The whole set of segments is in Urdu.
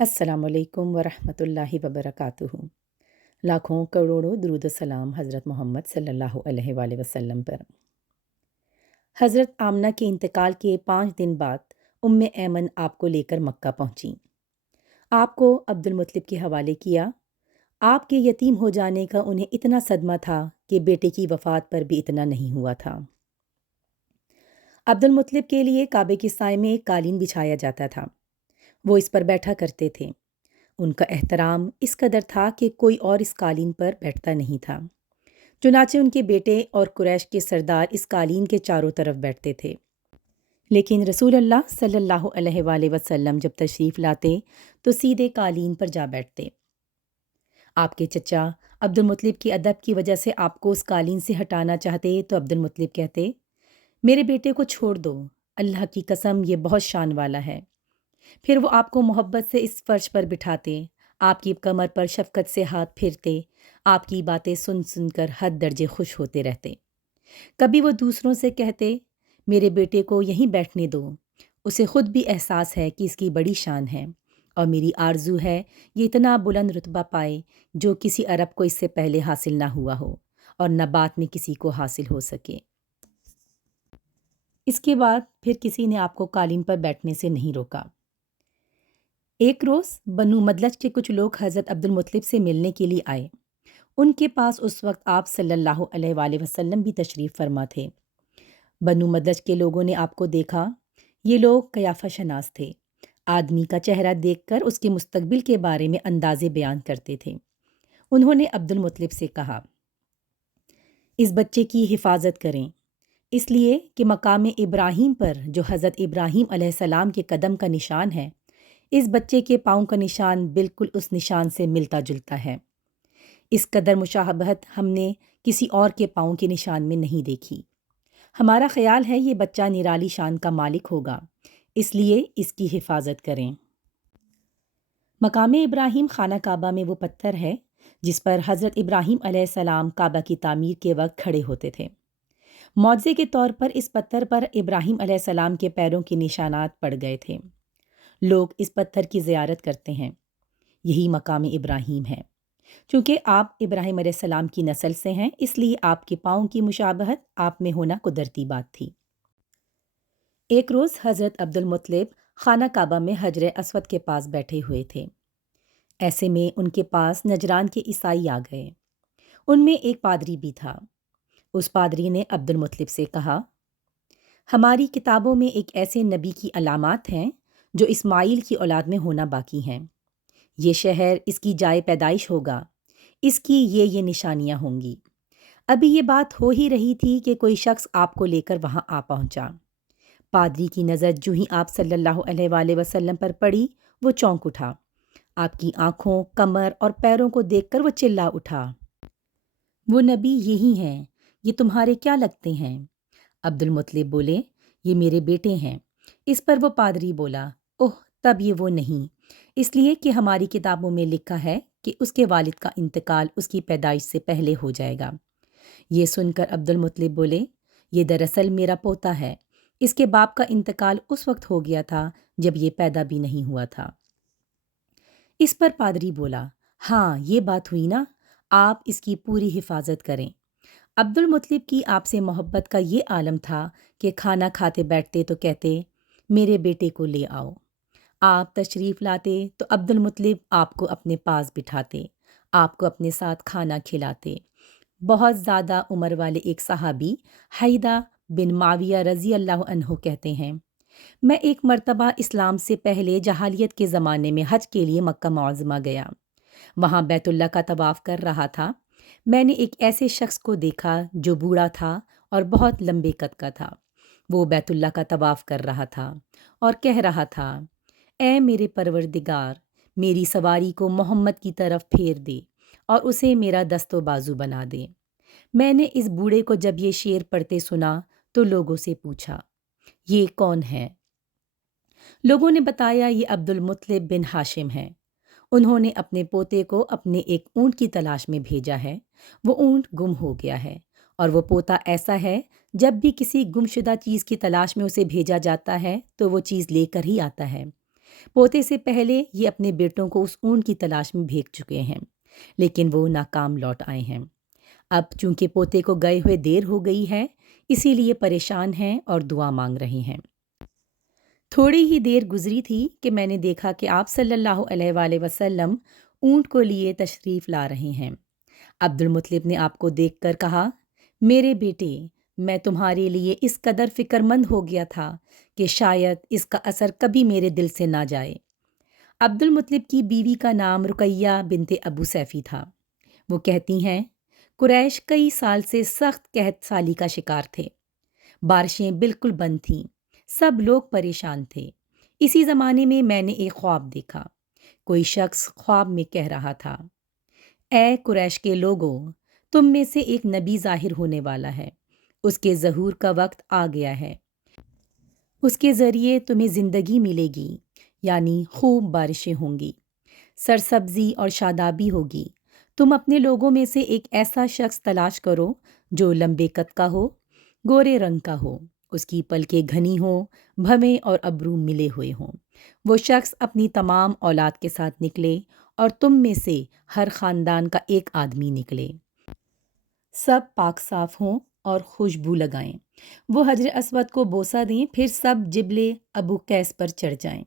السلام علیکم ورحمۃ اللہ وبرکاتہ۔ لاکھوں کروڑوں درود و سلام حضرت محمد صلی اللہ علیہ وآلہ وسلم پر۔ حضرت آمنہ کے انتقال کے 5 دن بعد ام ایمن آپ کو لے کر مکہ پہنچیں۔ آپ کو عبد المطلب کے حوالے کیا۔ آپ کے یتیم ہو جانے کا انہیں اتنا صدمہ تھا کہ بیٹے کی وفات پر بھی اتنا نہیں ہوا تھا۔ عبد المطلب کے لیے کعبے کے سائے میں ایک قالین بچھایا جاتا تھا، وہ اس پر بیٹھا کرتے تھے۔ ان کا احترام اس قدر تھا کہ کوئی اور اس قالین پر بیٹھتا نہیں تھا، چنانچہ ان کے بیٹے اور قریش کے سردار اس قالین کے چاروں طرف بیٹھتے تھے۔ لیکن رسول اللہ صلی اللہ علیہ وآلہ وسلم جب تشریف لاتے تو سیدھے قالین پر جا بیٹھتے۔ آپ کے چچا عبد المطلب کی ادب کی وجہ سے آپ کو اس قالین سے ہٹانا چاہتے تو عبد المطلب کہتے، میرے بیٹے کو چھوڑ دو، اللہ کی قسم یہ بہت شان والا ہے۔ پھر وہ آپ کو محبت سے اس فرش پر بٹھاتے، آپ کی کمر پر شفقت سے ہاتھ پھیرتے، آپ کی باتیں سن سن کر حد درجے خوش ہوتے رہتے۔ کبھی وہ دوسروں سے کہتے، میرے بیٹے کو یہیں بیٹھنے دو، اسے خود بھی احساس ہے کہ اس کی بڑی شان ہے، اور میری آرزو ہے یہ اتنا بلند رتبہ پائے جو کسی عرب کو اس سے پہلے حاصل نہ ہوا ہو اور نہ بعد میں کسی کو حاصل ہو سکے۔ اس کے بعد پھر کسی نے آپ کو قالین پر بیٹھنے سے نہیں روکا۔ ایک روز بنو مدلج کے کچھ لوگ حضرت عبد المطلب سے ملنے کے لیے آئے۔ ان کے پاس اس وقت آپ صلی اللہ علیہ وآلہ وسلم بھی تشریف فرما تھے۔ بنو مدلج کے لوگوں نے آپ کو دیکھا۔ یہ لوگ قیافہ شناس تھے۔ آدمی کا چہرہ دیکھ کر اس کے مستقبل کے بارے میں اندازے بیان کرتے تھے۔ انہوں نے عبد المطلب سے کہا، اس بچے کی حفاظت کریں، اس لیے کہ مقام ابراہیم پر جو حضرت ابراہیم علیہ السلام کے قدم کا نشان ہے، اس بچے کے پاؤں کا نشان بالکل اس نشان سے ملتا جلتا ہے۔ اس قدر مشابہت ہم نے کسی اور کے پاؤں کے نشان میں نہیں دیکھی۔ ہمارا خیال ہے یہ بچہ نرالی شان کا مالک ہوگا، اس لیے اس کی حفاظت کریں۔ مقام ابراہیم خانہ کعبہ میں وہ پتھر ہے جس پر حضرت ابراہیم علیہ السلام کعبہ کی تعمیر کے وقت کھڑے ہوتے تھے۔ معجزے کے طور پر اس پتھر پر ابراہیم علیہ السلام کے پیروں کے نشانات پڑ گئے تھے۔ لوگ اس پتھر کی زیارت کرتے ہیں۔ یہی مقام ابراہیم ہے۔ چونکہ آپ ابراہیم علیہ السلام کی نسل سے ہیں، اس لیے آپ کے پاؤں کی مشابہت آپ میں ہونا قدرتی بات تھی۔ ایک روز حضرت عبد المطلب خانہ کعبہ میں حجر اسود کے پاس بیٹھے ہوئے تھے۔ ایسے میں ان کے پاس نجران کے عیسائی آ گئے۔ ان میں ایک پادری بھی تھا۔ اس پادری نے عبد المطلب سے کہا، ہماری کتابوں میں ایک ایسے نبی کی علامات ہیں جو اسماعیل کی اولاد میں ہونا باقی ہیں۔ یہ شہر اس کی جائے پیدائش ہوگا، اس کی یہ نشانیاں ہوں گی۔ ابھی یہ بات ہو ہی رہی تھی کہ کوئی شخص آپ کو لے کر وہاں آ پہنچا۔ پادری کی نظر جو ہی آپ صلی اللہ علیہ وآلہ وسلم پر پڑی، وہ چونک اٹھا۔ آپ کی آنکھوں، کمر اور پیروں کو دیکھ کر وہ چلا اٹھا، وہ نبی یہی ہیں، یہ تمہارے کیا لگتے ہیں؟ عبد المطلب بولے، یہ میرے بیٹے ہیں۔ اس پر وہ پادری بولا، اوہ تب یہ وہ نہیں، اس لیے کہ ہماری کتابوں میں لکھا ہے کہ اس کے والد کا انتقال اس کی پیدائش سے پہلے ہو جائے گا۔ یہ سن کر عبد المطلب بولے، یہ دراصل میرا پوتا ہے، اس کے باپ کا انتقال اس وقت ہو گیا تھا جب یہ پیدا بھی نہیں ہوا تھا۔ اس پر پادری بولا، ہاں یہ بات ہوئی نا، آپ اس کی پوری حفاظت کریں۔ عبد المطلب کی آپ سے محبت کا یہ عالم تھا کہ کھانا کھاتے بیٹھتے تو کہتے، میرے بیٹے کو لے آؤ۔ آپ تشریف لاتے تو عبد المطلب آپ کو اپنے پاس بٹھاتے، آپ کو اپنے ساتھ کھانا کھلاتے۔ بہت زیادہ عمر والے ایک صحابی حیدہ بن معاویہ رضی اللہ عنہ کہتے ہیں، میں ایک مرتبہ اسلام سے پہلے جاہلیت کے زمانے میں حج کے لیے مکہ معظمہ گیا۔ وہاں بیت اللہ کا طواف کر رہا تھا۔ میں نے ایک ایسے شخص کو دیکھا جو بوڑھا تھا اور بہت لمبے قد کا تھا۔ وہ بیت اللہ کا طواف کر رہا تھا اور کہہ رہا تھا، اے میرے پروردگار، میری سواری کو محمد کی طرف پھیر دے اور اسے میرا دست و بازو بنا دے۔ میں نے اس بوڑھے کو جب یہ شعر پڑھتے سنا تو لوگوں سے پوچھا، یہ کون ہے؟ لوگوں نے بتایا یہ عبد المطلب بن ہاشم ہے۔ انہوں نے اپنے پوتے کو اپنے ایک اونٹ کی تلاش میں بھیجا ہے، وہ اونٹ گم ہو گیا ہے، اور وہ پوتا ایسا ہے جب بھی کسی گمشدہ چیز کی تلاش میں اسے بھیجا جاتا ہے تو وہ چیز لے کر ہی آتا ہے۔ پوتے سے پہلے یہ اپنے بیٹوں کو اس اونٹ کی تلاش میں بھیج چکے ہیں، لیکن وہ ناکام لوٹ آئے ہیں۔ اب چونکہ پوتے کو گئے ہوئے دیر ہو گئی ہے، اسی لیے پریشان ہیں اور دعا مانگ رہے ہیں۔ تھوڑی ہی دیر گزری تھی کہ میں نے دیکھا کہ آپ صلی اللہ علیہ وآلہ وسلم اونٹ کو لیے تشریف لا رہے ہیں۔ عبد المطلب نے آپ کو دیکھ کر کہا، میرے بیٹے، میں تمہارے لیے اس قدر فکر مند ہو گیا تھا کہ شاید اس کا اثر کبھی میرے دل سے نہ جائے۔ عبد المطلب کی بیوی کا نام رقیہ بنت ابو سیفی تھا۔ وہ کہتی ہیں، قریش کئی سال سے سخت قحط سالی کا شکار تھے۔ بارشیں بالکل بند تھیں، سب لوگ پریشان تھے۔ اسی زمانے میں میں نے ایک خواب دیکھا۔ کوئی شخص خواب میں کہہ رہا تھا، اے قریش کے لوگوں، تم میں سے ایک نبی ظاہر ہونے والا ہے، اس کے ظہور کا وقت آ گیا ہے، اس کے ذریعے تمہیں زندگی ملے گی، یعنی خوب بارشیں ہوں گی، سرسبزی اور شادابی ہوگی۔ تم اپنے لوگوں میں سے ایک ایسا شخص تلاش کرو جو لمبے قد کا ہو، گورے رنگ کا ہو، اس کی پلکیں گھنی ہوں، بھویں اور ابرو ملے ہوئے ہوں۔ وہ شخص اپنی تمام اولاد کے ساتھ نکلے اور تم میں سے ہر خاندان کا ایک آدمی نکلے۔ سب پاک صاف ہوں اور خوشبو لگائیں۔ وہ حجر اسود کو بوسہ دیں، پھر سب جبل ابو قیس پر چڑھ جائیں۔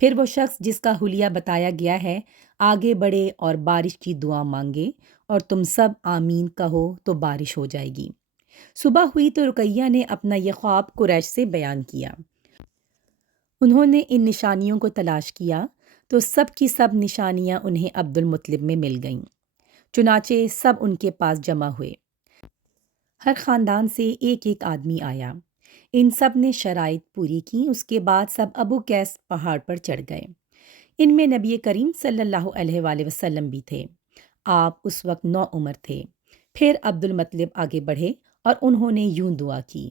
پھر وہ شخص جس کا حلیہ بتایا گیا ہے آگے بڑھے اور بارش کی دعا مانگے، اور تم سب آمین کہو تو بارش ہو جائے گی۔ صبح ہوئی تو رقیہ نے اپنا یہ خواب قریش سے بیان کیا۔ انہوں نے ان نشانیوں کو تلاش کیا تو سب کی سب نشانیاں انہیں عبد المطلب میں مل گئیں۔ چنانچہ سب ان کے پاس جمع ہوئے۔ ہر خاندان سے ایک ایک آدمی آیا۔ ان سب نے شرائط پوری کی۔ اس کے بعد سب ابو قیس پہاڑ پر چڑھ گئے۔ ان میں نبی کریم صلی اللہ علیہ وآلہ وسلم بھی تھے۔ آپ اس وقت نوعمر تھے۔ پھر عبد المطلب آگے بڑھے اور انہوں نے یوں دعا کی،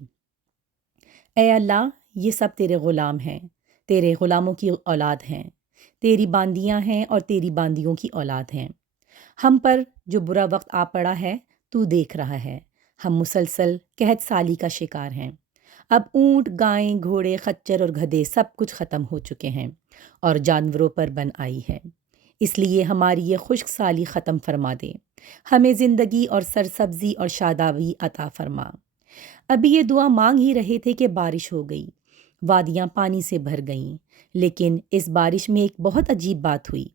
اے اللہ، یہ سب تیرے غلام ہیں، تیرے غلاموں کی اولاد ہیں، تیری باندیاں ہیں اور تیری باندیوں کی اولاد ہیں۔ ہم پر جو برا وقت آ پڑا ہے تو دیکھ رہا ہے۔ ہم مسلسل قحط سالی کا شکار ہیں۔ اب اونٹ، گائیں، گھوڑے، خچر اور گدھے سب کچھ ختم ہو چکے ہیں اور جانوروں پر بن آئی ہے۔ اس لیے ہماری یہ خشک سالی ختم فرما دے، ہمیں زندگی اور سرسبزی اور شادابی عطا فرما۔ ابھی یہ دعا مانگ ہی رہے تھے کہ بارش ہو گئی۔ وادیاں پانی سے بھر گئیں، لیکن اس بارش میں ایک بہت عجیب بات ہوئی،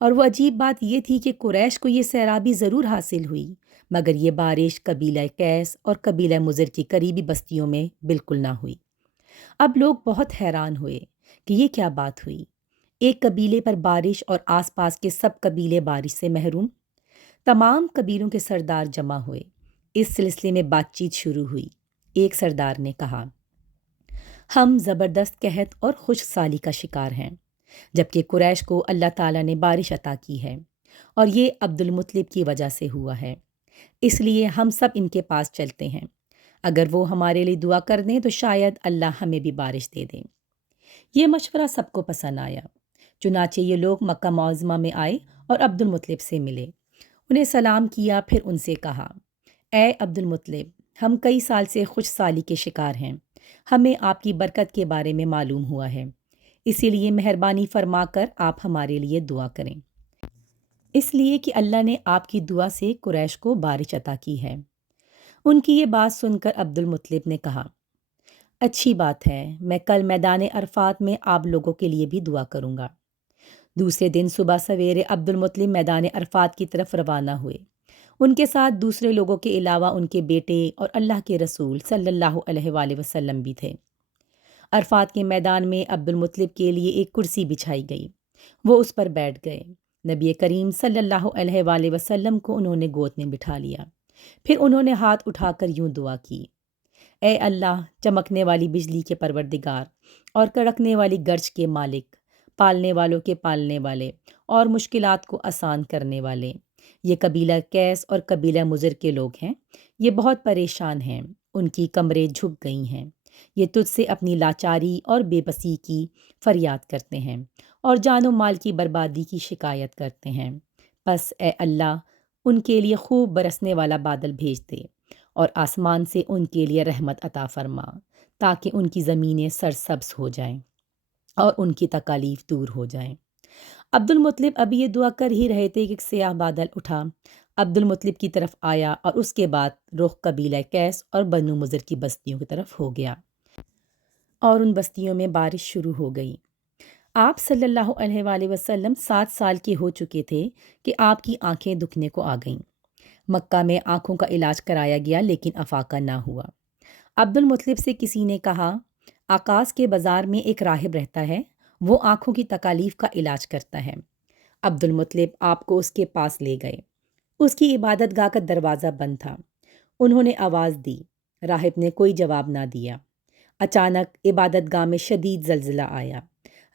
اور وہ عجیب بات یہ تھی کہ قریش کو یہ سیرابی ضرور حاصل ہوئی، مگر یہ بارش قبیلہ قیس اور قبیلہ مضر کی قریبی بستیوں میں بالکل نہ ہوئی۔ اب لوگ بہت حیران ہوئے کہ یہ کیا بات ہوئی، ایک قبیلے پر بارش اور آس پاس کے سب قبیلے بارش سے محروم۔ تمام قبیلوں کے سردار جمع ہوئے۔ اس سلسلے میں بات چیت شروع ہوئی۔ ایک سردار نے کہا، ہم زبردست قحط اور خشک سالی کا شکار ہیں، جبکہ قریش کو اللہ تعالیٰ نے بارش عطا کی ہے، اور یہ عبد المطلب کی وجہ سے ہوا ہے۔ اس لیے ہم سب ان کے پاس چلتے ہیں، اگر وہ ہمارے لیے دعا کر دیں تو شاید اللہ ہمیں بھی بارش دے دیں۔ یہ مشورہ سب کو پسند آیا۔ چنانچہ یہ لوگ مکہ معظمہ میں آئے اور عبد المطلب سے ملے، انہیں سلام کیا، پھر ان سے کہا، اے عبد المطلب، ہم کئی سال سے خوش سالی کے شکار ہیں، ہمیں آپ کی برکت کے بارے میں معلوم ہوا ہے، اسی لیے مہربانی فرما کر آپ ہمارے لیے دعا کریں، اس لیے کہ اللہ نے آپ کی دعا سے قریش کو بارش عطا کی ہے۔ ان کی یہ بات سن کر عبد المطلب نے کہا، اچھی بات ہے، میں کل میدان عرفات میں آپ لوگوں کے لیے بھی دعا کروں گا۔ دوسرے دن صبح سویرے عبد المطلب میدان عرفات کی طرف روانہ ہوئے۔ ان کے ساتھ دوسرے لوگوں کے علاوہ ان کے بیٹے اور اللہ کے رسول صلی اللہ علیہ وآلہ وسلم بھی تھے۔ عرفات کے میدان میں عبد المطلب کے لیے ایک کرسی بچھائی گئی، وہ اس پر بیٹھ گئے۔ نبی کریم صلی اللہ علیہ وآلہ وسلم کو انہوں نے گود میں بٹھا لیا، پھر انہوں نے ہاتھ اٹھا کر یوں دعا کی، اے اللہ، چمکنے والی بجلی کے پروردگار اور کڑکنے والی گرج کے مالک، پالنے والوں کے پالنے والے اور مشکلات کو آسان کرنے والے، یہ قبیلہ قیس اور قبیلہ مضر کے لوگ ہیں، یہ بہت پریشان ہیں، ان کی کمریں جھک گئی ہیں، یہ تجھ سے اپنی لاچاری اور بے بسی کی فریاد کرتے ہیں اور جان و مال کی بربادی کی شکایت کرتے ہیں۔ پس اے اللہ، ان کے لیے خوب برسنے والا بادل بھیج دے اور آسمان سے ان کے لیے رحمت عطا فرما، تاکہ ان کی زمینیں سرسبز ہو جائیں۔ اور ان کی تکالیف دور ہو جائیں۔ عبد المطلب ابھی یہ دعا کر ہی رہے تھے کہ ایک سیاہ بادل اٹھا، عبد المطلب کی طرف آیا اور اس کے بعد رخ قبیلہ کیس اور بنو مضر کی بستیوں کی طرف ہو گیا، اور ان بستیوں میں بارش شروع ہو گئی۔ آپ صلی اللہ علیہ وآلہ وسلم 7 سال کے ہو چکے تھے کہ آپ کی آنکھیں دکھنے کو آ گئیں۔ مکہ میں آنکھوں کا علاج کرایا گیا لیکن افاقہ نہ ہوا۔ عبد المطلب سے کسی نے کہا، آکاس کے بازار میں ایک راہب رہتا ہے، وہ آنکھوں کی تکالیف کا علاج کرتا ہے۔ عبد المطلب آپ کو اس کے پاس لے گئے۔ اس کی عبادت گاہ کا دروازہ بند تھا۔ انہوں نے آواز دی، راہب نے کوئی جواب نہ دیا۔ اچانک عبادت گاہ میں شدید زلزلہ آیا۔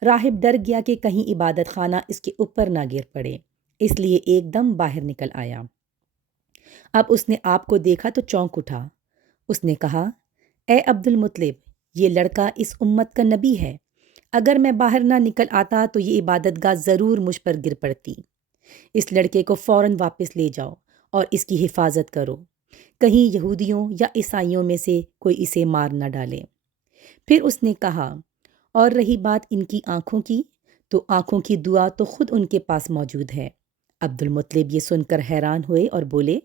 راہب ڈر گیا کہ کہیں عبادت خانہ اس کے اوپر نہ گر پڑے، اس لیے ایک دم باہر نکل آیا۔ اب اس نے آپ کو دیکھا تو چونک اٹھا۔ اس نے کہا، اے عبد المطلب، یہ لڑکا اس امت کا نبی ہے، اگر میں باہر نہ نکل آتا تو یہ عبادت گاہ ضرور مجھ پر گر پڑتی۔ اس لڑکے کو فوراً واپس لے جاؤ اور اس کی حفاظت کرو، کہیں یہودیوں یا عیسائیوں میں سے کوئی اسے مار نہ ڈالے۔ پھر اس نے کہا، اور رہی بات ان کی آنکھوں کی، تو آنکھوں کی دعا تو خود ان کے پاس موجود ہے۔ عبد المطلب یہ سن کر حیران ہوئے اور بولے،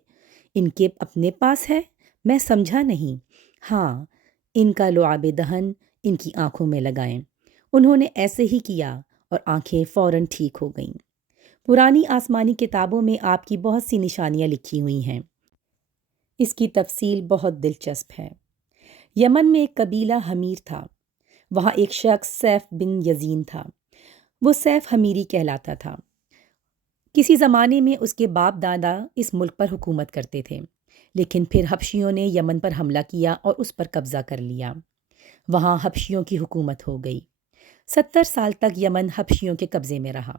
ان کے اپنے پاس ہے؟ میں سمجھا نہیں۔ ہاں، ان کا لعاب دہن ان کی آنکھوں میں لگائیں۔ انہوں نے ایسے ہی کیا اور آنکھیں فوراً ٹھیک ہو گئیں۔ پرانی آسمانی کتابوں میں آپ کی بہت سی نشانیاں لکھی ہوئی ہیں۔ اس کی تفصیل بہت دلچسپ ہے۔ یمن میں ایک قبیلہ حمیر تھا۔ وہاں ایک شخص سیف بن یزین تھا۔ وہ سیف حمیری کہلاتا تھا۔ کسی زمانے میں اس کے باپ دادا اس ملک پر حکومت کرتے تھے، لیکن پھر حبشیوں نے یمن پر حملہ کیا اور اس پر قبضہ کر لیا۔ وہاں حبشیوں کی حکومت ہو گئی۔ 70 سال تک یمن حبشیوں کے قبضے میں رہا۔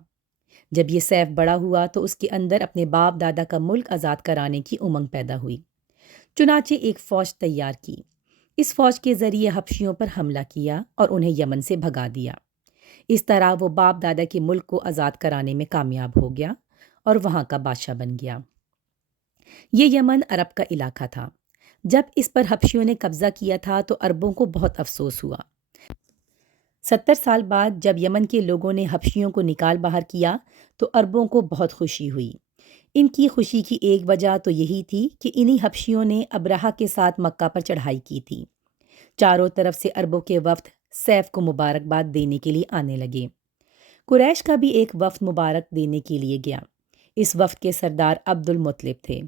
جب یہ سیف بڑا ہوا تو اس کے اندر اپنے باپ دادا کا ملک آزاد کرانے کی امنگ پیدا ہوئی۔ چنانچہ ایک فوج تیار کی۔ اس فوج کے ذریعے حبشیوں پر حملہ کیا اور انہیں یمن سے بھگا دیا۔ اس طرح وہ باپ دادا کے ملک کو آزاد کرانے میں کامیاب ہو گیا اور وہاں کا بادشاہ بن گیا۔ یہ یمن عرب کا علاقہ تھا۔ جب اس پر حبشیوں نے قبضہ کیا تھا تو عربوں کو بہت افسوس ہوا۔ 70 سال بعد جب یمن کے لوگوں نے حبشیوں کو نکال باہر کیا تو عربوں کو بہت خوشی ہوئی۔ ان کی خوشی کی ایک وجہ تو یہی تھی کہ انہی حبشیوں نے ابرہہ کے ساتھ مکہ پر چڑھائی کی تھی۔ چاروں طرف سے عربوں کے وفد سیف کو مبارکباد دینے کے لیے آنے لگے۔ قریش کا بھی ایک وفد مبارک دینے کے لیے گیا۔ اس وفد کے سردار عبد المطلب تھے۔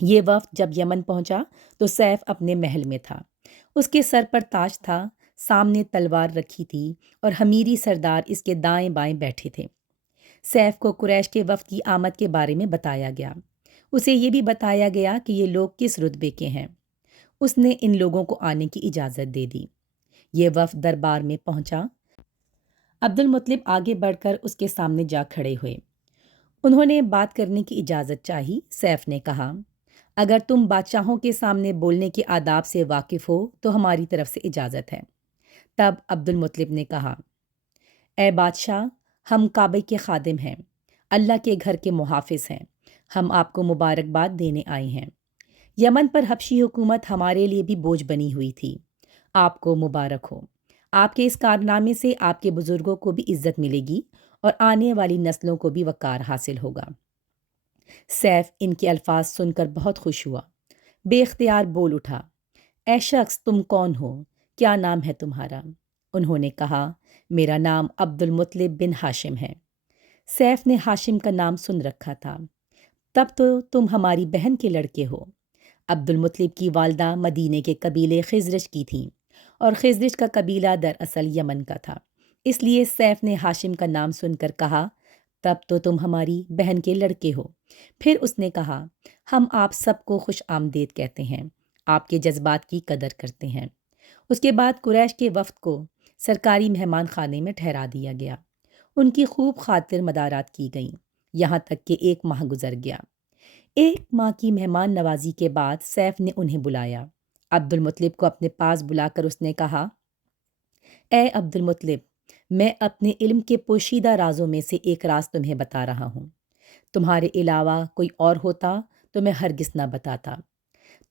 یہ وفد جب یمن پہنچا تو سیف اپنے محل میں تھا۔ اس کے سر پر تاج تھا، سامنے تلوار رکھی تھی اور حمیری سردار اس کے دائیں بائیں بیٹھے تھے۔ سیف کو قریش کے وفد کی آمد کے بارے میں بتایا گیا۔ اسے یہ بھی بتایا گیا کہ یہ لوگ کس رتبے کے ہیں۔ اس نے ان لوگوں کو آنے کی اجازت دے دی۔ یہ وفد دربار میں پہنچا۔ عبد المطلب آگے بڑھ کر اس کے سامنے جا کھڑے ہوئے۔ انہوں نے بات کرنے کی اجازت چاہی۔ سیف نے کہا، اگر تم بادشاہوں کے سامنے بولنے کے آداب سے واقف ہو تو ہماری طرف سے اجازت ہے۔ تب عبد المطلب نے کہا، اے بادشاہ، ہم کعبہ کے خادم ہیں، اللہ کے گھر کے محافظ ہیں، ہم آپ کو مبارکباد دینے آئے ہیں۔ یمن پر حبشی حکومت ہمارے لیے بھی بوجھ بنی ہوئی تھی۔ آپ کو مبارک ہو۔ آپ کے اس کارنامے سے آپ کے بزرگوں کو بھی عزت ملے گی اور آنے والی نسلوں کو بھی وقار حاصل ہوگا۔ سیف ان کے الفاظ سن کر بہت خوش ہوا، بے اختیار بول اٹھا، اے شخص، تم کون ہو؟ کیا نام ہے تمہارا؟ انہوں نے کہا، میرا نام عبد المطلب بن ہاشم ہے۔ سیف نے ہاشم کا نام سن رکھا تھا۔ تب تو تم ہماری بہن کے لڑکے ہو۔ عبد المطلب کی والدہ مدینے کے قبیلے خزرج کی تھیں اور خزرج کا قبیلہ دراصل یمن کا تھا، اس لیے سیف نے ہاشم کا نام سن کر کہا، تب تو تم ہماری بہن کے لڑکے ہو۔ پھر اس نے کہا، ہم آپ سب کو خوش آمدید کہتے ہیں، آپ کے جذبات کی قدر کرتے ہیں۔ اس کے بعد قریش کے وفد کو سرکاری مہمان خانے میں ٹھہرا دیا گیا۔ ان کی خوب خاطر مدارات کی گئیں، یہاں تک کہ 1 ماہ گزر گیا۔ 1 ماہ کی مہمان نوازی کے بعد سیف نے انہیں بلایا۔ عبد المطلب کو اپنے پاس بلا کر اس نے کہا، اے عبد المطلب، میں اپنے علم کے پوشیدہ رازوں میں سے ایک راز تمہیں بتا رہا ہوں۔ تمہارے علاوہ کوئی اور ہوتا تو میں ہرگز نہ بتاتا۔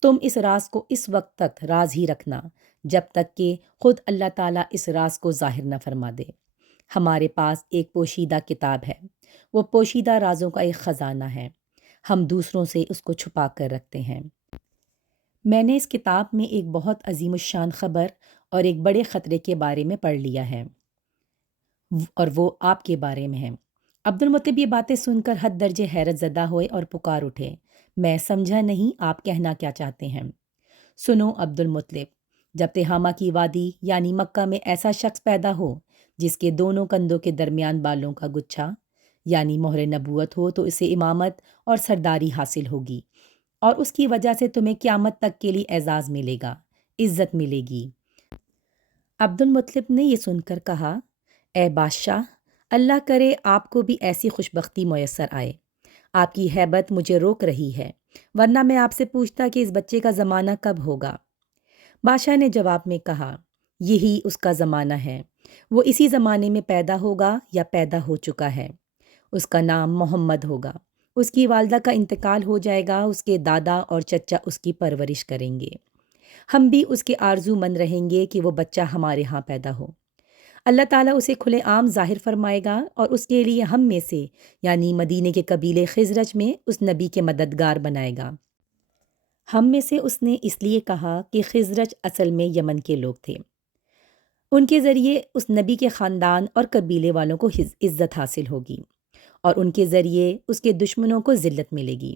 تم اس راز کو اس وقت تک راز ہی رکھنا جب تک کہ خود اللہ تعالیٰ اس راز کو ظاہر نہ فرما دے۔ ہمارے پاس ایک پوشیدہ کتاب ہے، وہ پوشیدہ رازوں کا ایک خزانہ ہے، ہم دوسروں سے اس کو چھپا کر رکھتے ہیں۔ میں نے اس کتاب میں ایک بہت عظیم الشان خبر اور ایک بڑے خطرے کے بارے میں پڑھ لیا ہے، اور وہ آپ کے بارے میں ہے۔ عبد المطلب یہ باتیں سن کر حد درجے حیرت زدہ ہوئے اور پکار اٹھے، میں سمجھا نہیں آپ کہنا کیا چاہتے ہیں۔ سنو عبد المطلب، جب تہامہ کی وادی یعنی مکہ میں ایسا شخص پیدا ہو جس کے دونوں کندھوں کے درمیان بالوں کا گچھا یعنی مہر نبوت ہو، تو اسے امامت اور سرداری حاصل ہوگی، اور اس کی وجہ سے تمہیں قیامت تک کے لیے اعزاز ملے گا، عزت ملے گی۔ عبد المطلب نے یہ سن کر کہا، اے بادشاہ، اللہ کرے آپ کو بھی ایسی خوشبختی میسر آئے۔ آپ کی ہیبت مجھے روک رہی ہے، ورنہ میں آپ سے پوچھتا کہ اس بچے کا زمانہ کب ہوگا۔ بادشاہ نے جواب میں کہا، یہی اس کا زمانہ ہے، وہ اسی زمانے میں پیدا ہوگا یا پیدا ہو چکا ہے۔ اس کا نام محمد ہوگا۔ اس کی والدہ کا انتقال ہو جائے گا، اس کے دادا اور چچا اس کی پرورش کریں گے۔ ہم بھی اس کے آرزو مند رہیں گے کہ وہ بچہ ہمارے ہاں پیدا ہو۔ اللہ تعالیٰ اسے کھلے عام ظاہر فرمائے گا اور اس کے لیے ہم میں سے یعنی مدینے کے قبیلے خزرج میں اس نبی کے مددگار بنائے گا۔ ہم میں سے اس نے اس لیے کہا کہ خزرج اصل میں یمن کے لوگ تھے۔ ان کے ذریعے اس نبی کے خاندان اور قبیلے والوں کو عزت حاصل ہوگی، اور ان کے ذریعے اس کے دشمنوں کو ذلت ملے گی،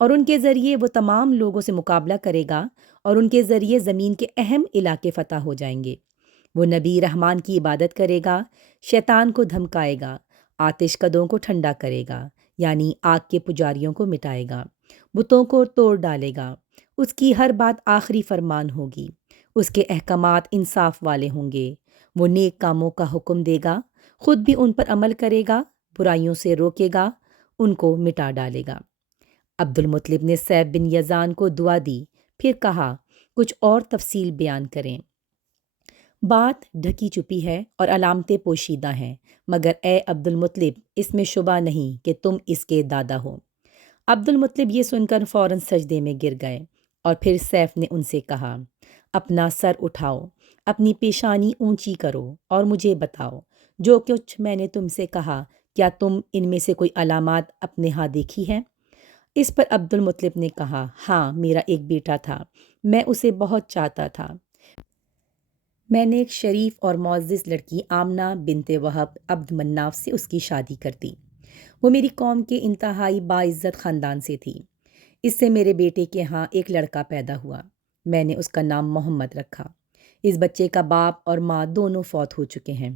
اور ان کے ذریعے وہ تمام لوگوں سے مقابلہ کرے گا، اور ان کے ذریعے زمین کے اہم علاقے فتح ہو جائیں گے۔ وہ نبی رحمان کی عبادت کرے گا، شیطان کو دھمکائے گا، آتش کدوں کو ٹھنڈا کرے گا یعنی آگ کے پجاریوں کو مٹائے گا، بتوں کو توڑ ڈالے گا۔ اس کی ہر بات آخری فرمان ہوگی، اس کے احکامات انصاف والے ہوں گے۔ وہ نیک کاموں کا حکم دے گا، خود بھی ان پر عمل کرے گا، برائیوں سے روکے گا، ان کو مٹا ڈالے گا۔ عبد المطلب نے سیف بن یزان کو دعا دی، پھر کہا، کچھ اور تفصیل بیان کریں۔ بات ڈھکی چھپی ہے اور علامتیں پوشیدہ ہیں، مگر اے عبد المطلب، اس میں شبہ نہیں کہ تم اس کے دادا ہو۔ عبد المطلب یہ سن کر فوراً سجدے میں گر گئے، اور پھر سیف نے ان سے کہا، اپنا سر اٹھاؤ، اپنی پیشانی اونچی کرو اور مجھے بتاؤ جو کچھ میں نے تم سے کہا، کیا تم ان میں سے کوئی علامات اپنے ہاں دیکھی ہے؟ اس پر عبد المطلب نے کہا، ہاں، میرا ایک بیٹا تھا، میں اسے بہت چاہتا تھا۔ میں نے ایک شریف اور معزز لڑکی آمنہ بنت وہب عبد مناف سے اس کی شادی کر دی۔ وہ میری قوم کے انتہائی باعزت خاندان سے تھی۔ اس سے میرے بیٹے کے ہاں ایک لڑکا پیدا ہوا، میں نے اس کا نام محمد رکھا۔ اس بچے کا باپ اور ماں دونوں فوت ہو چکے ہیں،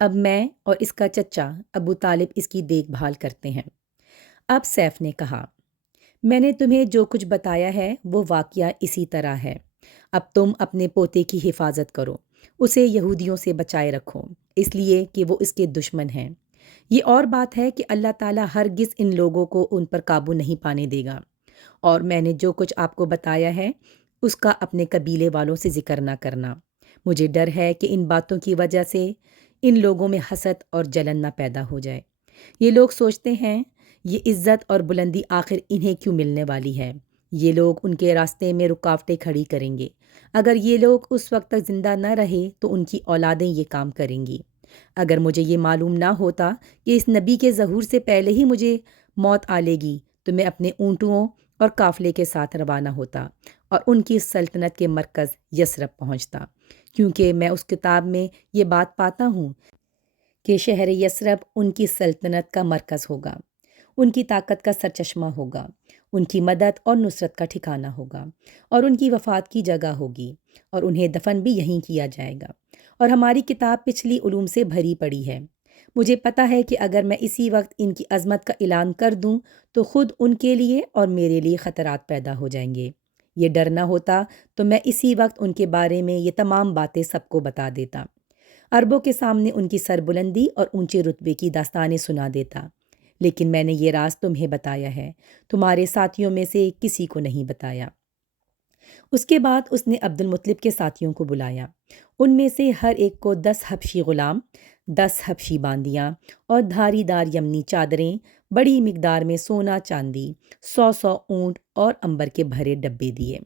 اب میں اور اس کا چچا ابو طالب اس کی دیکھ بھال کرتے ہیں۔ اب سیف نے کہا، میں نے تمہیں جو کچھ بتایا ہے وہ واقعہ اسی طرح ہے۔ اب تم اپنے پوتے کی حفاظت کرو، اسے یہودیوں سے بچائے رکھو، اس لیے کہ وہ اس کے دشمن ہیں۔ یہ اور بات ہے کہ اللہ تعالیٰ ہرگز ان لوگوں کو ان پر قابو نہیں پانے دے گا، اور میں نے جو کچھ آپ کو بتایا ہے اس کا اپنے قبیلے والوں سے ذکر نہ کرنا۔ مجھے ڈر ہے کہ ان باتوں کی وجہ سے ان لوگوں میں حسد اور جلن نہ پیدا ہو جائے۔ یہ لوگ سوچتے ہیں یہ عزت اور بلندی آخر انہیں کیوں ملنے والی ہے؟ یہ لوگ ان کے راستے میں رکاوٹیں کھڑی کریں گے۔ اگر یہ لوگ اس وقت تک زندہ نہ رہے تو ان کی اولادیں یہ کام کریں گی۔ اگر مجھے یہ معلوم نہ ہوتا کہ اس نبی کے ظہور سے پہلے ہی مجھے موت آ لے گی تو میں اپنے اونٹوں اور قافلے کے ساتھ روانہ ہوتا اور ان کی سلطنت کے مرکز یثرب پہنچتا، کیونکہ میں اس کتاب میں یہ بات پاتا ہوں کہ شہر یثرب ان کی سلطنت کا مرکز ہوگا، ان کی طاقت کا سرچشمہ ہوگا، ان کی مدد اور نصرت کا ٹھکانہ ہوگا، اور ان کی وفات کی جگہ ہوگی، اور انہیں دفن بھی یہیں کیا جائے گا۔ اور ہماری کتاب پچھلی علوم سے بھری پڑی ہے۔ مجھے پتہ ہے کہ اگر میں اسی وقت ان کی عظمت کا اعلان کر دوں تو خود ان کے لیے اور میرے لیے خطرات پیدا ہو جائیں گے۔ یہ ڈر نہ ہوتا تو میں اسی وقت ان کے بارے میں یہ تمام باتیں سب کو بتا دیتا، عربوں کے سامنے ان کی سربلندی اور اونچے رتبے کی داستانیں سنا دیتا، لیکن میں نے یہ راز تمہیں بتایا ہے، تمہارے ساتھیوں میں سے کسی کو نہیں بتایا۔ اس کے بعد اس نے عبد المطلب کے ساتھیوں کو بلایا، ان میں سے ہر ایک کو 10 حبشی غلام، 10 حبشی باندیاں اور دھاری دار یمنی چادریں، بڑی مقدار میں سونا چاندی، 100 اونٹ اور عنبر کے بھرے ڈبے دیے۔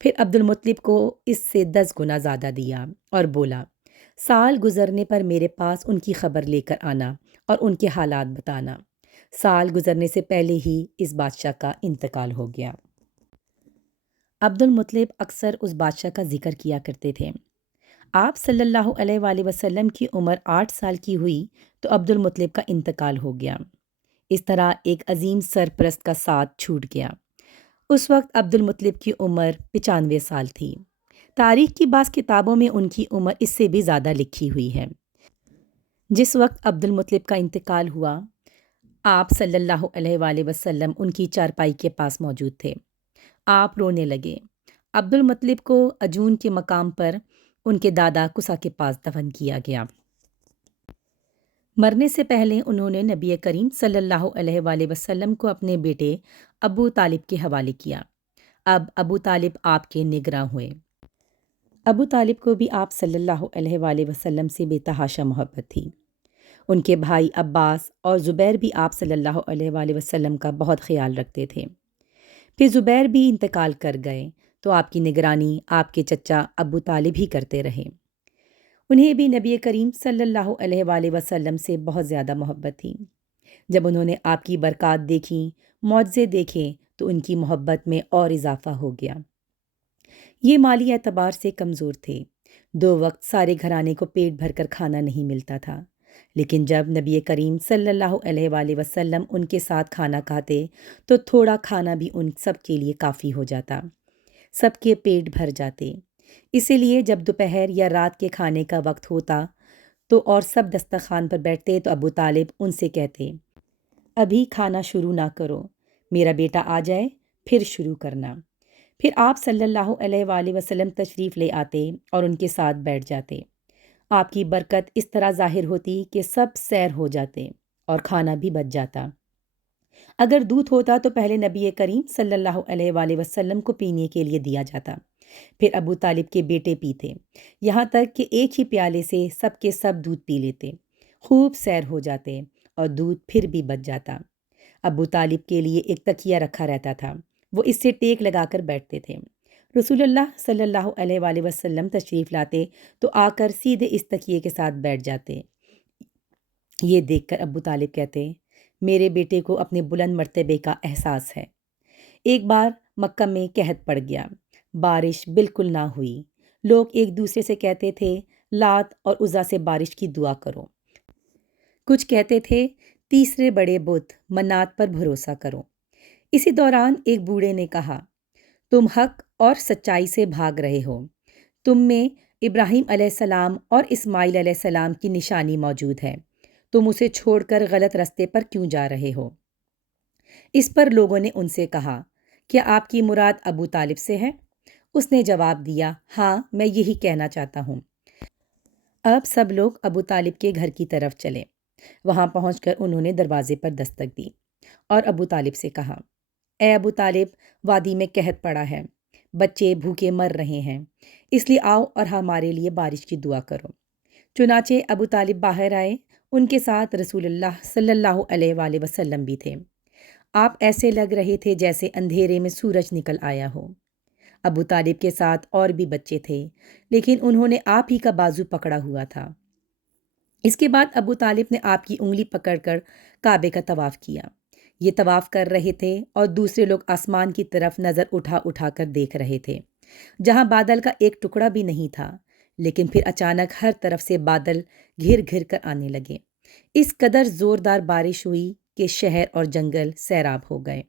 پھر عبد المطلب کو اس سے 10 گنا زیادہ دیا اور بولا، سال گزرنے پر میرے پاس ان کی خبر لے کر آنا اور ان کے حالات بتانا۔ سال گزرنے سے پہلے ہی اس بادشاہ کا انتقال ہو گیا۔ عبد المطلب اکثر اس بادشاہ کا ذکر کیا کرتے تھے۔ آپ صلی اللہ علیہ وآلہ وسلم کی عمر 8 سال کی ہوئی تو عبد المطلب کا انتقال ہو گیا۔ اس طرح ایک عظیم سرپرست کا ساتھ چھوٹ گیا۔ اس وقت عبد المطلب کی عمر 95 سال تھی۔ تاریخ کی بعض کتابوں میں ان کی عمر اس سے بھی زیادہ لکھی ہوئی ہے۔ جس وقت عبد المطلب کا انتقال ہوا، آپ صلی اللہ علیہ وآلہ وسلم ان کی چارپائی کے پاس موجود تھے۔ آپ رونے لگے۔ عبد المطلب کو عجون کے مقام پر ان کے دادا قصا کے پاس دفن کیا گیا۔ مرنے سے پہلے انہوں نے نبی کریم صلی اللہ علیہ وآلہ وسلم کو اپنے بیٹے ابو طالب کے حوالے کیا۔ اب ابو طالب آپ کے نگراں ہوئے۔ ابو طالب کو بھی آپ صلی اللہ علیہ وآلہ وسلم سے بے تحاشا محبت تھی۔ ان کے بھائی عباس اور زبیر بھی آپ صلی اللہ علیہ وآلہ وسلم کا بہت خیال رکھتے تھے۔ پھر زبیر بھی انتقال کر گئے تو آپ کی نگرانی آپ کے چچا ابو طالب ہی کرتے رہے۔ انہیں بھی نبی کریم صلی اللہ علیہ وآلہ وسلم سے بہت زیادہ محبت تھی۔ جب انہوں نے آپ کی برکات دیکھیں، معجزے دیکھے تو ان کی محبت میں اور اضافہ ہو گیا۔ یہ مالی اعتبار سے کمزور تھے۔ 2 وقت سارے گھرانے کو پیٹ بھر کر کھانا نہیں ملتا تھا، لیکن جب نبی کریم صلی اللہ علیہ وآلہ وسلم ان کے ساتھ کھانا کھاتے تو تھوڑا کھانا بھی ان سب کے لیے کافی ہو جاتا، سب کے پیٹ بھر جاتے۔ اسی لیے جب دوپہر یا رات کے کھانے کا وقت ہوتا تو اور سب دسترخوان پر بیٹھتے تو ابو طالب ان سے کہتے، ابھی کھانا شروع نہ کرو، میرا بیٹا آ جائے پھر شروع کرنا۔ پھر آپ صلی اللہ علیہ وآلہ وسلم تشریف لے آتے اور ان کے ساتھ بیٹھ جاتے۔ آپ کی برکت اس طرح ظاہر ہوتی کہ سب سیر ہو جاتے اور کھانا بھی بچ جاتا۔ اگر دودھ ہوتا تو پہلے نبی کریم صلی اللہ علیہ وآلہ وسلم کو پینے کے لیے دیا جاتا، پھر ابو طالب کے بیٹے پیتے، یہاں تک کہ ایک ہی پیالے سے سب کے سب دودھ پی لیتے، خوب سیر ہو جاتے اور دودھ پھر بھی بچ جاتا۔ ابو طالب کے لیے ایک تکیہ رکھا رہتا تھا، وہ اس سے ٹیک لگا کر بیٹھتے تھے۔ رسول اللہ صلی اللہ علیہ وآلہ وسلم تشریف لاتے تو آ کر سیدھے اس تکیے کے ساتھ بیٹھ جاتے۔ یہ دیکھ کر ابو طالب کہتے، میرے بیٹے کو اپنے بلند مرتبے کا احساس ہے۔ ایک بار مکہ میں قحط پڑ گیا، بارش بالکل نہ ہوئی۔ لوگ ایک دوسرے سے کہتے تھے، لات اور عزا سے بارش کی دعا کرو۔ کچھ کہتے تھے، تیسرے بڑے بت منات پر بھروسہ کرو۔ اسی دوران ایک بوڑھے نے کہا، تم حق اور سچائی سے بھاگ رہے ہو، تم میں ابراہیم علیہ السلام اور اسماعیل علیہ السلام کی نشانی موجود ہے، تم اسے چھوڑ کر غلط راستے پر کیوں جا رہے ہو؟ اس پر لوگوں نے ان سے کہا، کیا آپ کی مراد ابو طالب سے ہے؟ اس نے جواب دیا، ہاں میں یہی کہنا چاہتا ہوں۔ اب سب لوگ ابو طالب کے گھر کی طرف چلے۔ وہاں پہنچ کر انہوں نے دروازے پر دستک دی اور ابو طالب سے کہا، اے ابو طالب، وادی میں قحط پڑا ہے، بچے بھوکے مر رہے ہیں، اس لیے آؤ اور ہمارے لیے بارش کی دعا کرو۔ چنانچہ ابو طالب باہر آئے، ان کے ساتھ رسول اللہ صلی اللہ علیہ وآلہ وسلم بھی تھے۔ آپ ایسے لگ رہے تھے جیسے اندھیرے میں سورج نکل آیا ہو۔ ابو طالب کے ساتھ اور بھی بچے تھے، لیکن انہوں نے آپ ہی کا بازو پکڑا ہوا تھا۔ اس کے بعد ابو طالب نے آپ کی انگلی پکڑ کر کعبے کا طواف کیا۔ یہ طواف کر رہے تھے اور دوسرے لوگ آسمان کی طرف نظر اٹھا اٹھا کر دیکھ رہے تھے، جہاں بادل کا ایک ٹکڑا بھی نہیں تھا، لیکن پھر اچانک ہر طرف سے بادل گھر گھر کر آنے لگے۔ اس قدر زوردار بارش ہوئی کہ شہر اور جنگل سیراب ہو گئے۔